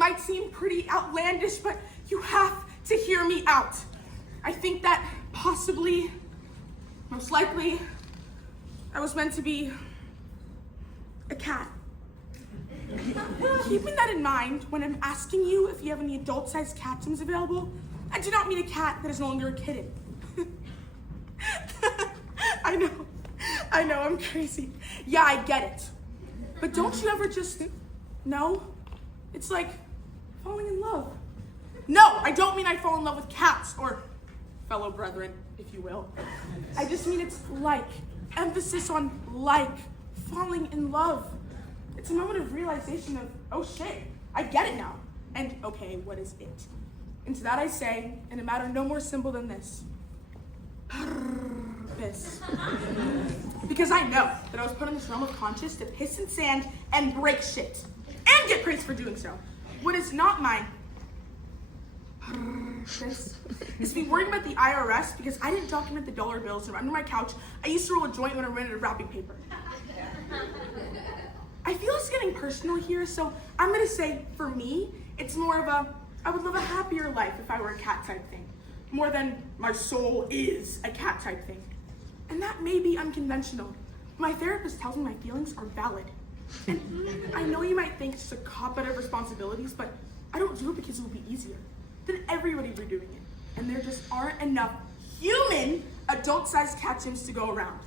might seem pretty outlandish, but you have to hear me out. I think that possibly, most likely, I was meant to be a cat. Keeping that in mind, when I'm asking you if you have any adult-sized cat sims available, I do not mean a cat that is no longer a kitten. I know, I'm crazy. Yeah, I get it. But don't you ever just know? It's like falling in love. No, I don't mean I fall in love with cats, or fellow brethren, if you will. I just mean it's like, emphasis on like, falling in love. It's a moment of realization of, oh shit, I get it now. And okay, what is it? And to that I say, in a matter no more simple than this. Piss. Because I know that I was put in this realm of conscious to piss in sand and break shit. And get praised for doing so. What is not my piss is to be worried about the IRS because I didn't document the dollar bills that were under my couch. I used to roll a joint when I ran out of wrapping paper. I feel it's getting personal here, so I'm gonna say, for me, it's more of a, I would live a happier life if I were a cat type thing, more than my soul is a cat type thing. And that may be unconventional. My therapist tells me my feelings are valid. And I know you might think it's just a cop out of responsibilities, but I don't do it because it would be easier. Then everybody would be doing it. And there just aren't enough human adult-sized cat sims to go around.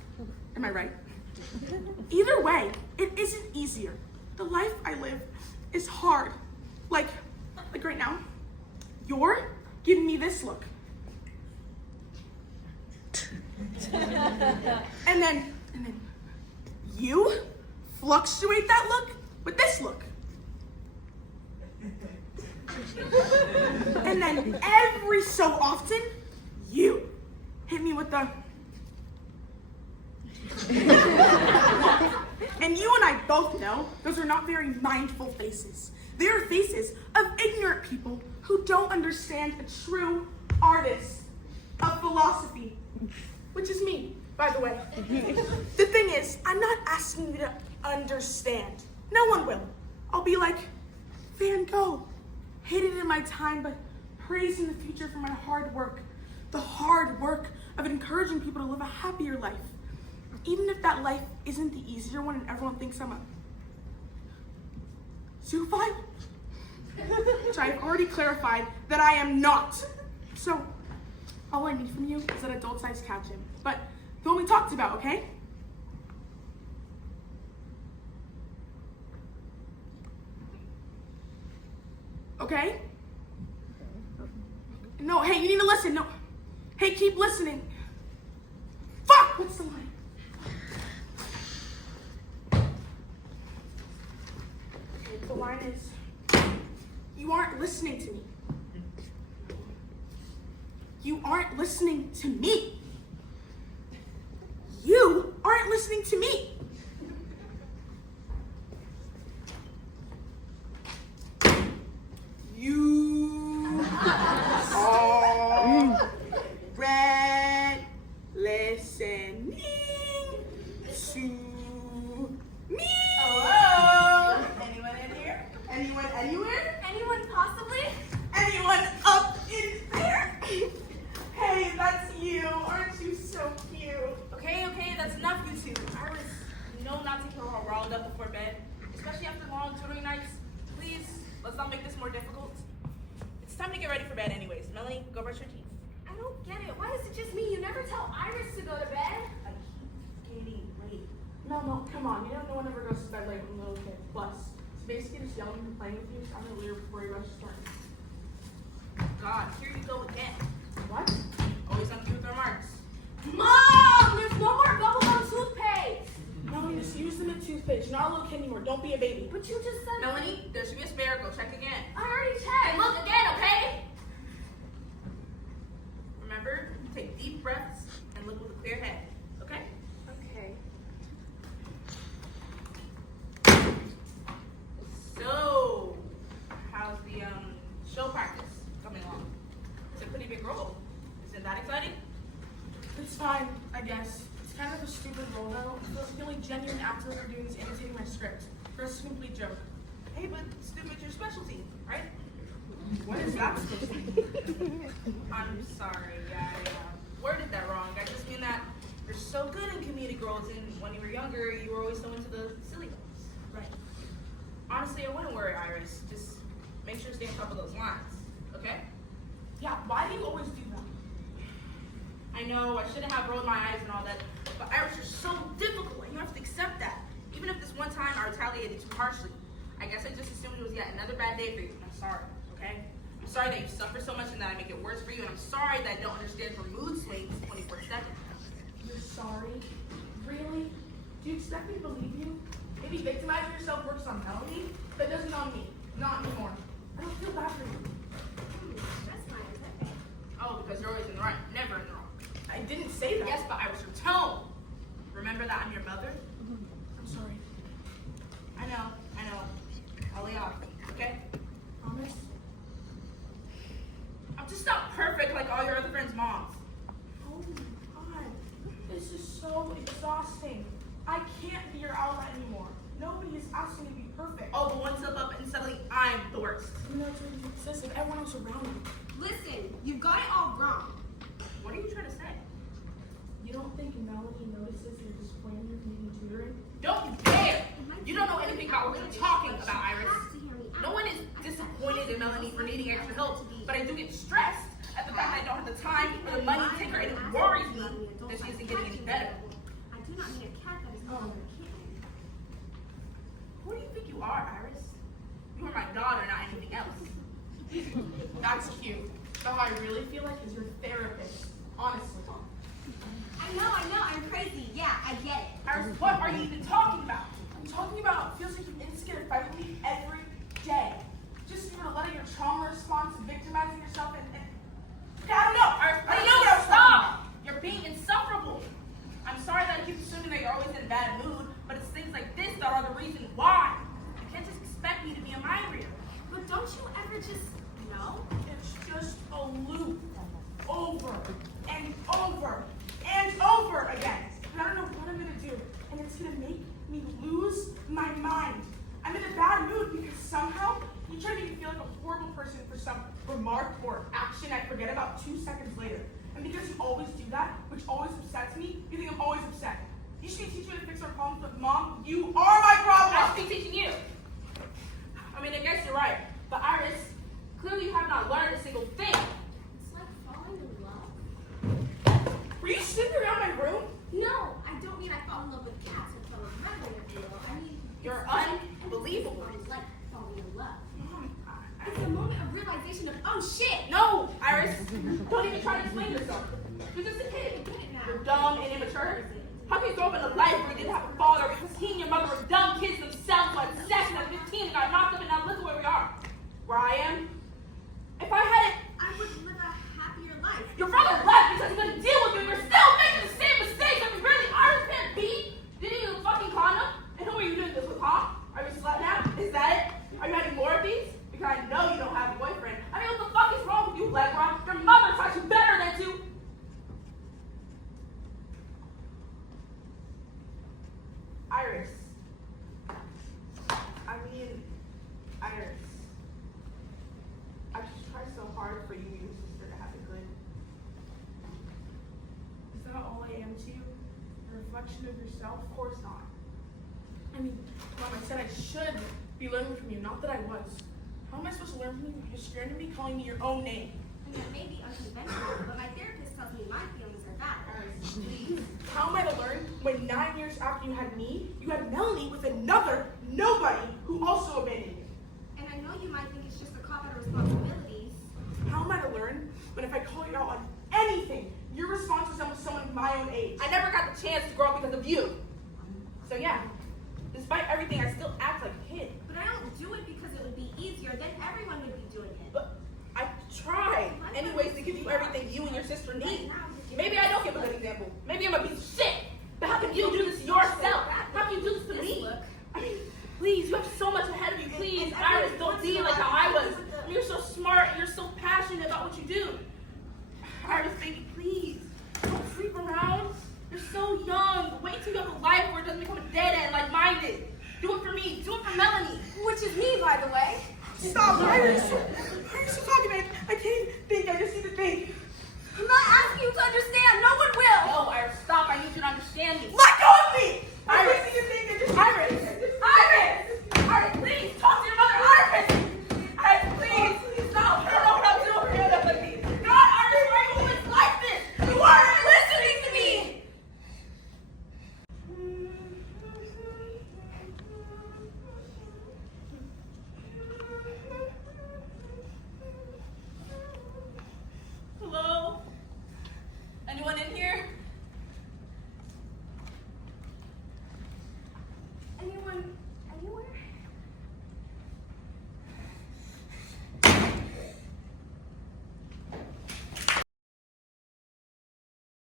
Am I right? Either way, it isn't easier. The life I live is hard. Like right now, you're giving me this look. And then you fluctuate that look with this look. And then every so often, you hit me with the... And you and I both know those are not very mindful faces. They are faces of ignorant people who don't understand a true artist of philosophy, which is me, by the way. The thing is, I'm not asking you to understand. No one will. I'll be like Van Gogh, hidden in my time, but praised in the future for my hard work. The hard work of encouraging people to live a happier life. Even if that life isn't the easier one and everyone thinks I'm a zoophile, which I've already clarified that I am not. So, all I need from you is an adult-sized cat gym, but the one we talked about, okay? Okay? No, hey, you need to listen. No, hey, keep listening. Fuck, what's the line? The line is, you aren't listening to me. You aren't listening to me. You aren't listening to me. You aren't listening to me. Hello? Anyone in here? Anyone anywhere? Anyone possibly? Anyone up in there? Hey, that's you. Aren't you so cute? Okay, that's enough, you two. Iris, you know not to get all riled up before bed, especially after long tutoring nights. Please, let's not make this more difficult. It's time to get ready for bed anyways. Melanie, go brush your teeth. I don't get it. Why is it just me? You never tell Iris to go to bed. I keep getting late. No, come on. You know no one ever goes to bed late when little kid. Plus, it's basically just yelling and playing with you, so I'm gonna leave her before you rush to start. God, here you go again. What? Always on cue with remarks. Mom, there's no more bubblegum toothpaste. No, you just use them in toothpaste. You're not a little kid anymore. Don't be a baby. But you just said... Melanie, there should be a spare. Go check again. I already checked. And look again, okay? Remember, take deep breaths and look with a clear head, okay? Okay. So, how's the show practice coming along? It's a pretty big role. Isn't that exciting? It's fine, I guess. It's kind of a stupid role, though. It feels like the only genuine actor we're doing is imitating my script. The rest is a complete joke. Hey, but stupid's your specialty, right? is that supposed to mean? I'm sorry, I worded that wrong. I just mean that you're so good in comedic roles, and when you were younger, you were always so into the silly roles. Right. Honestly, I wouldn't worry, Iris. Just make sure to stay on top of those lines, okay? Yeah, why do you always do that? I know, I shouldn't have rolled my eyes and all that, but Iris, you're so difficult, and you have to accept that. Even if this one time I retaliated too harshly, I guess I just assumed it was yet another bad day for you. I'm sorry, okay? I'm sorry that you suffer so much and that I make it worse for you, and I'm sorry that I don't understand your mood swings 24/7. You're sorry? Really? Do you expect me to believe you? Maybe victimizing yourself works on Melanie, but it doesn't on me. Not anymore. I don't feel bad for you. That's fine, is that? Oh, because you're always in the right, never in the wrong. I didn't say that. Yes, but Iris, your tone. Remember that I'm your mother? I'm sorry. I know. I'll lay off, okay? Promise? I'm just not perfect like all your other friends' moms. Oh my god. This is so exhausting. I can't be your ally anymore. Nobody is asking me to be perfect. Oh, the one slip up and suddenly I'm the worst. You know, it's really exists and everyone else around me. Listen, you got it all wrong. What are you trying to say? You don't think Melanie notices you're disappointed with needing tutoring? Don't you dare! You don't know anything about what you're talking about, Iris. You have to hear me out. No one is disappointed in Melanie for needing extra help, but I do get stressed at the fact that I don't have the time or the money to take her, and it worries me that she isn't getting any better. I do not need a cat that is no longer a kitten. Who do you think you are, Iris? You are my daughter, not anything else. That's cute. Though I really feel like is your therapist. Honestly. I know, I'm crazy. Yeah, I get it. Iris, what are you even talking about? I'm talking about how it feels like you insecure and fight with me every day. Just you know, letting your trauma response and victimizing yourself and I don't know. Iris, I don't no, know. stop! You're being insufferable. I'm sorry that I keep assuming that you're always in a bad mood, but it's things like this that are the reason why. You can't just expect me to be a mind reader. But don't you ever just know? It's just a loop over and over and over again. And I don't know what I'm gonna do. And it's gonna make me lose my mind. I'm in a bad mood because somehow you try to make me feel like a horrible person for some remark or action I forget about 2 seconds later. And because you always do that, which always upsets me, you think I'm always upset. You should be teaching me to fix our problems, but Mom, you are my problem! I should be teaching you. I mean, I guess you're right. But Iris, clearly you have not learned a single thing. It's like falling in love. Were you sitting around my room? No, I don't mean I fell in love with cats or fell in love with you. I mean, You're unbelievable. It's like falling in love. Mom, It's a moment of realization of, oh shit! No, Iris, don't even try to explain yourself. You're just a kid. Get it now. You're dumb and immature. How can you grow up in a life where you didn't have a father because he and your mother were dumb kids themselves who had obsession at 15 and got knocked up, and now look at where we are. Where I am. If I had it, I would live a happier life. your brother left because he couldn't deal with you. You're still making the same mistakes that we really Iris can't be. Didn't you fucking condom? And who are you doing this with, huh? Are you slut now? Is that it? Are you having more of these? Because I know you don't have a boyfriend. I mean, what the fuck is wrong with you, Legra? Your mother taught you better than to. Iris. I mean, Iris. I just try so hard for you and your sister to have it good. is that all I am to you? A reflection of yourself? Of course not. I mean, Mom, I said I should be learning from you, not that I was. How am I supposed to learn from you? You're scared of me calling me your own name. I mean, it may be unconventional, but my therapist tells me my feelings are valid. Please. How am I to learn when 9 years after you had me, you had Melanie with another nobody who also abandoned you? And I know you might think it's just a cop out of responsibilities. How am I to learn when if I call you out on anything, your response resembles someone of my own age? I never got the chance to grow up because of you. So yeah, despite everything, I still act like a kid. But I don't do it because it would be easier. Then everyone would be doing it. But I tried anyways to give you everything you and your sister need. Maybe I don't give a good example. Maybe I'm a piece of shit. But how can you do this to yourself? How can you do this to me? I mean, please, you have so much ahead of you. Please, Iris, don't be like how I was. You're so smart and you're so passionate about what you do. Iris, baby, please, don't sleep around. You're so young. Wait till you have a life where it doesn't become a dead end like mine did. Do it for me. Do it for Melanie. Which is me, by the way. Stop, Iris!